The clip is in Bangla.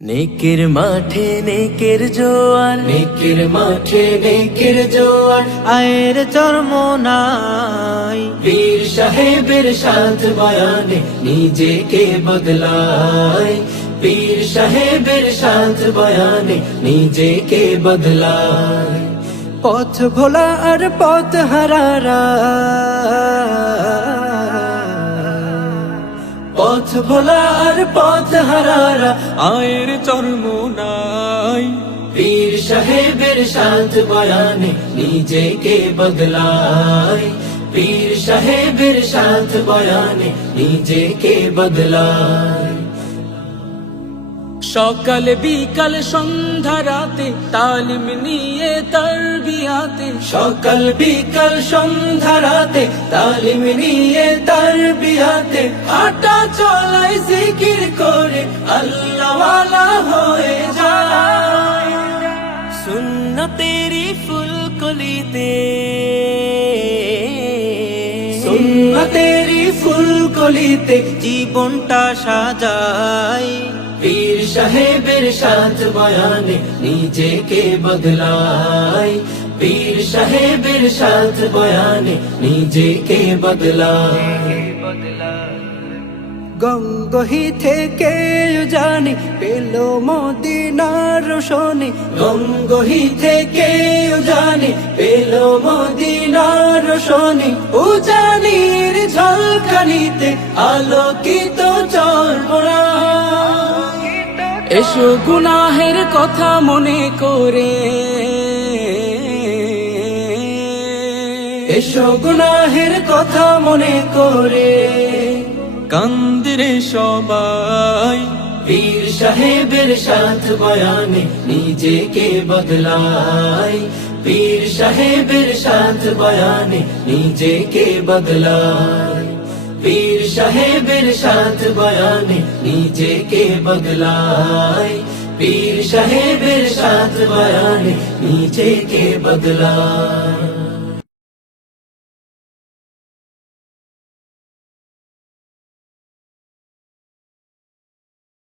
নেকের মাঠে নেকের জোয়ার, নেকের মাঠে নেকের জোয়ার, আয়ের চরমোনাই। পীর সাহেবের সাথ বয়ানে নিজেকে বদলায়, পীর সাহেবের সাথ বয়ানে নিজেকে বদলায়। পথ ভোলা আর পথ হারারা, পথ ভোলা আর পথ হারারা, আয়ের চরমোনাই। পীর সাহেবের সাথ বয়ানে নিজেকে বদলায়, পীর সাহেবের সাথ বয়ানে নিজেকে বদলায়। সকাল বিকাল সন্ধ্যা রাতে তালিম নিয়ে তারবিয়াতে, সকাল বিকাল সন্ধ্যা রাতে তালিম নিয়ে তারবিয়াতে, হাঁটা চলায় জিকির করে আল্লাহ ওয়ালা হয়ে যায়। সুন্নতেরি ফুলকলিতে, সুন্নতেরি ফুলকলিতে জীবনটা সাজায়। পীর সাহেবের সাথ বয়ানে নিজেকে বদলায়, পীর সাহেবের সাথ বয়ানে নিজেকে বদলায়। গঙ্গহি থেকে জানি পেল মদিনার রোশনি, গঙ্গোহি থেকে জানি পেল মদিনার রোশনি, উজানির ঝলকানিতে আলোকিত চরমোনা। এসো গুনাহের কথা মনে করে, এসো গুনাহের কথা মনে করে, কান্দরে সবাই। পীর সাহেবের সাথ বয়ানে নিজেকে বদলায়, পীর সাহেবের সাথ বয়ানে নিজেকে বদলায়, পীর সাহেবের সাথ বয়ানে নিজেকে বদলায়, পীর সাহেবের সাথ বয়ানে নিজেকে বদলায়।